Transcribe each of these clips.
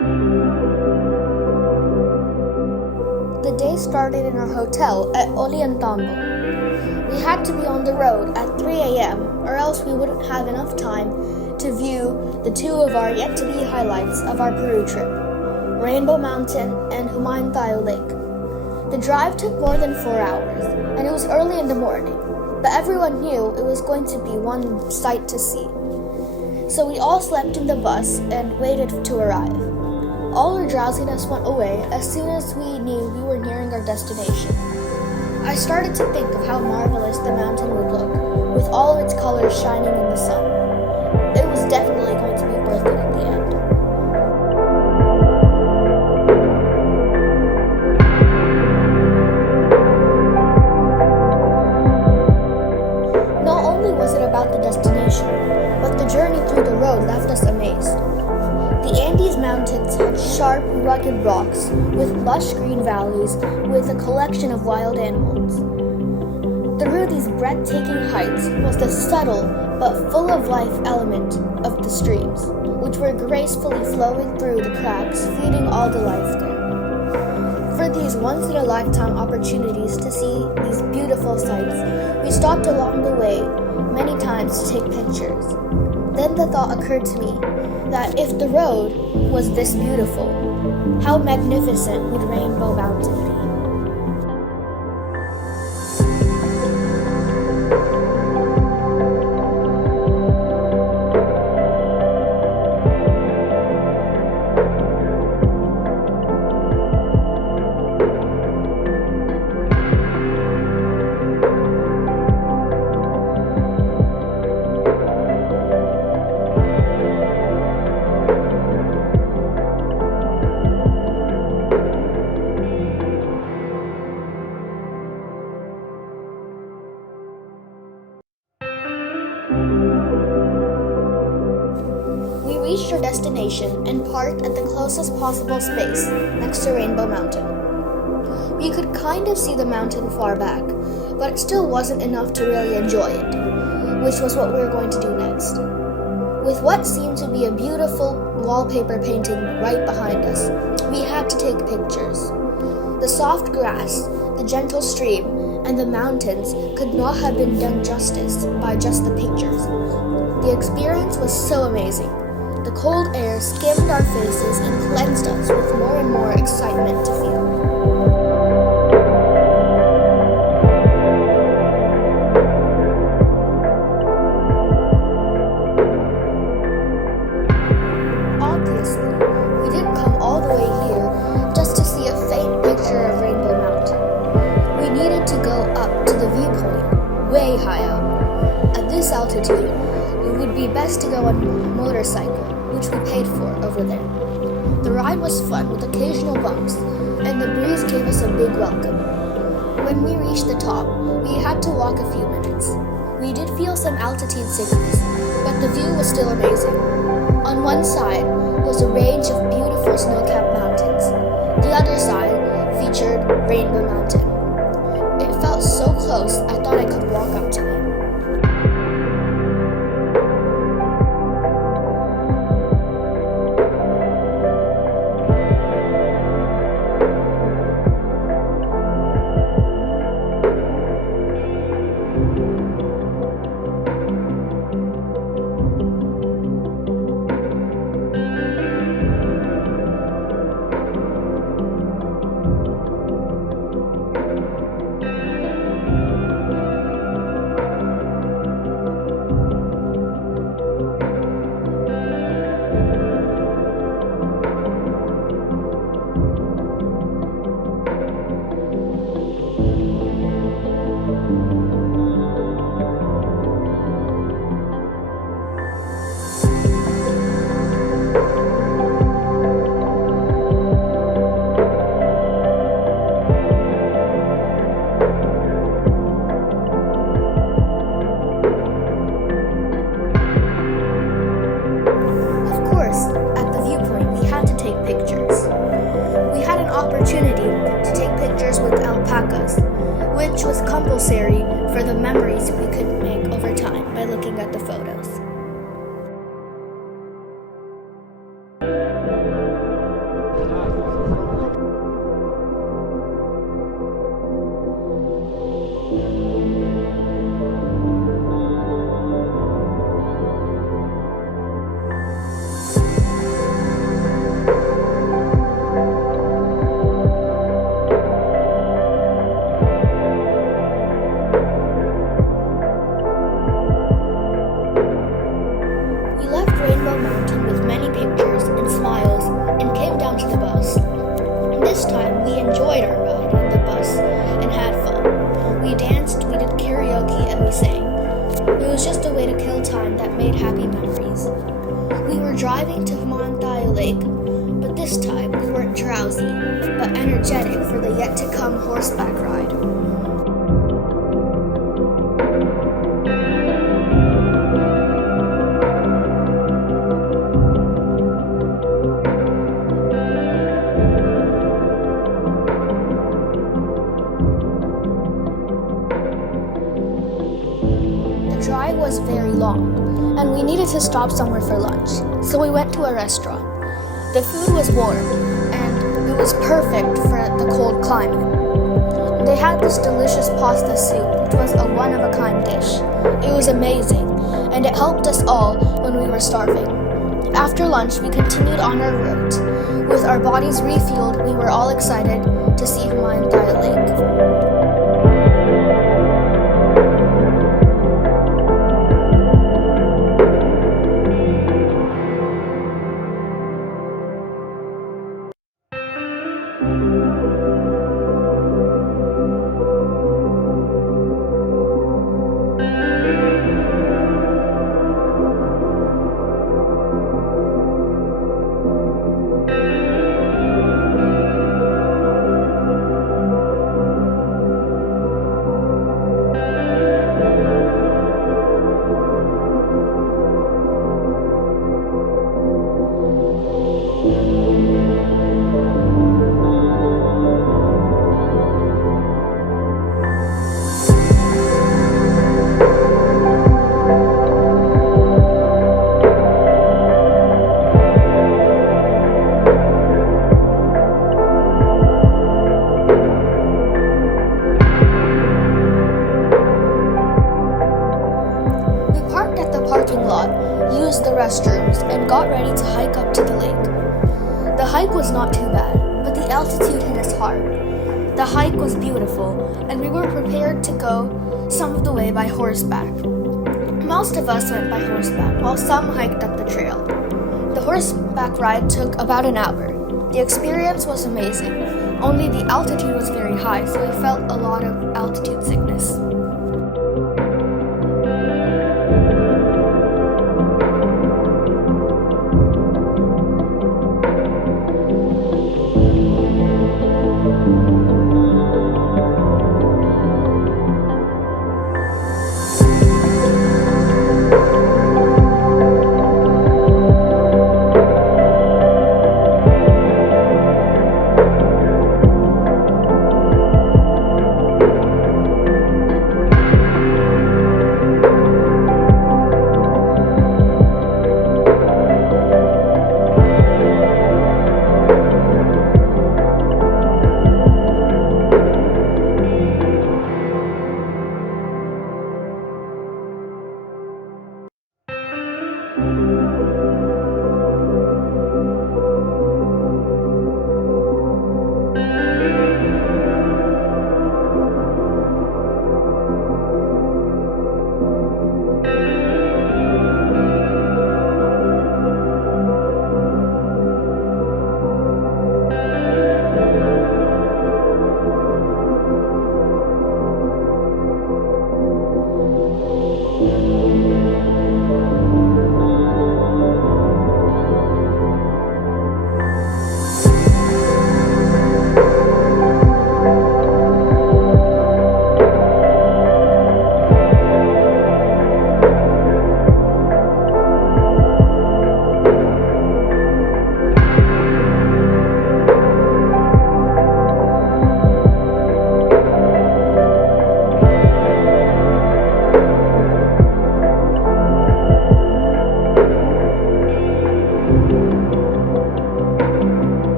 The day started in our hotel at Ollantaytambo. We had to be on the road at 3 a.m. or else we wouldn't have enough time to view the two of our yet-to-be highlights of our Peru trip, Rainbow Mountain and Humantay Lake. The drive took more than 4 hours, and it was early in the morning, but everyone knew it was going to be one sight to see. So we all slept in the bus and waited to arrive. All our drowsiness went away as soon as we knew we were nearing our destination. I started to think of how marvelous the mountain would look, with all of its colors shining in the sun. It was definitely going to be worth it at the end. Not only was it about the destination, but the journey through the road left us amazed. The Andes Mountains had sharp, rugged rocks with lush green valleys with a collection of wild animals. Through these breathtaking heights was the subtle but full of life element of the streams, which were gracefully flowing through the cracks, feeding all the life there. For these once-in-a-lifetime opportunities to see these beautiful sights, we stopped along the way many times to take pictures. Then the thought occurred to me that if the road was this beautiful, how magnificent would Rainbow Mountain be? We reached our destination and parked at the closest possible space next to Rainbow Mountain. We could kind of see the mountain far back, but it still wasn't enough to really enjoy it, which was what we were going to do next. With what seemed to be a beautiful wallpaper painting right behind us, we had to take pictures. The soft grass, the gentle stream, and the mountains could not have been done justice by just the pictures. The experience was so amazing. The cold air skimmed our faces and cleansed us with more and more excitement to feel. Obviously, we didn't come all the way here just to see a faint picture of Rainbow Mountain. We needed to go up to the viewpoint, way high up. At this altitude, it would be best to go on a motorcycle, which we paid for over there. The ride was fun with occasional bumps, and the breeze gave us a big welcome. When we reached the top, we had to walk a few minutes. We did feel some altitude sickness, but the view was still amazing. On one side was a range of beautiful snow-capped mountains. The other side featured Rainbow Mountain. It felt so close, I thought I could walk up to it. which was compulsory for the memories we could make over time by looking at the photos. drowsy, but energetic for the yet-to-come horseback ride. The drive was very long, and we needed to stop somewhere for lunch, so we went to a restaurant. The food was warm, and it was perfect for the cold climate. They had this delicious pasta soup, which was a one-of-a-kind dish. It was amazing, and it helped us all when we were starving. After lunch, we continued on our route. With our bodies refueled, we were all excited to see Humantay Lake. Used the restrooms, and got ready to hike up to the lake. The hike was not too bad, but the altitude hit us hard. The hike was beautiful, and we were prepared to go some of the way by horseback. Most of us went by horseback, while some hiked up the trail. The horseback ride took about an hour. The experience was amazing, only the altitude was very high, so we felt a lot of altitude sickness.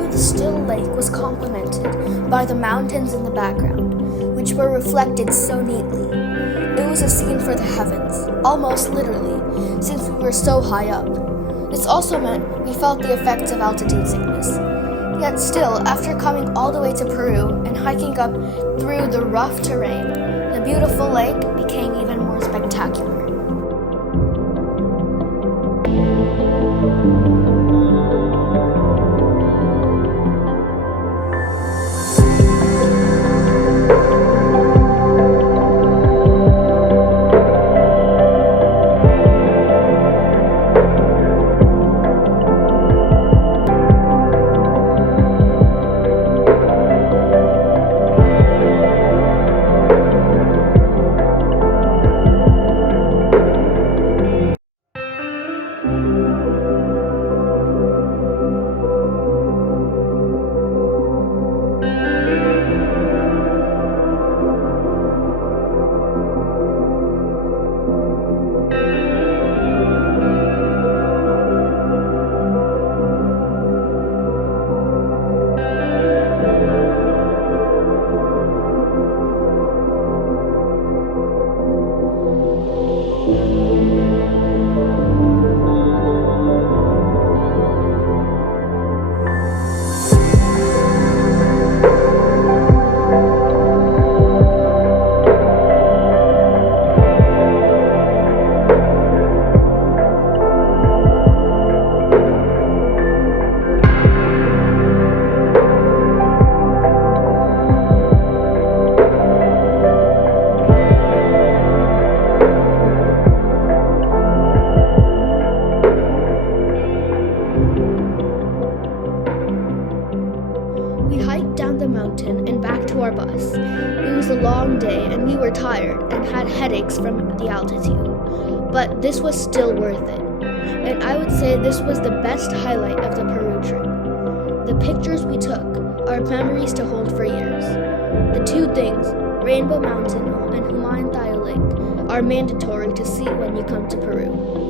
smooth, still lake was complemented by the mountains in the background, which were reflected so neatly. It was a scene for the heavens, almost literally, since we were so high up. This also meant we felt the effects of altitude sickness. Yet still, after coming all the way to Peru and hiking up through the rough terrain, the beautiful lake became even more spectacular. We hiked down the mountain and back to our bus. It was a long day and we were tired and had headaches from the altitude, but this was still worth it. And I would say this was the best highlight of the Peru trip. The pictures we took are memories to hold for years. The two things, Rainbow Mountain and Humantay Lake, are mandatory to see when you come to Peru.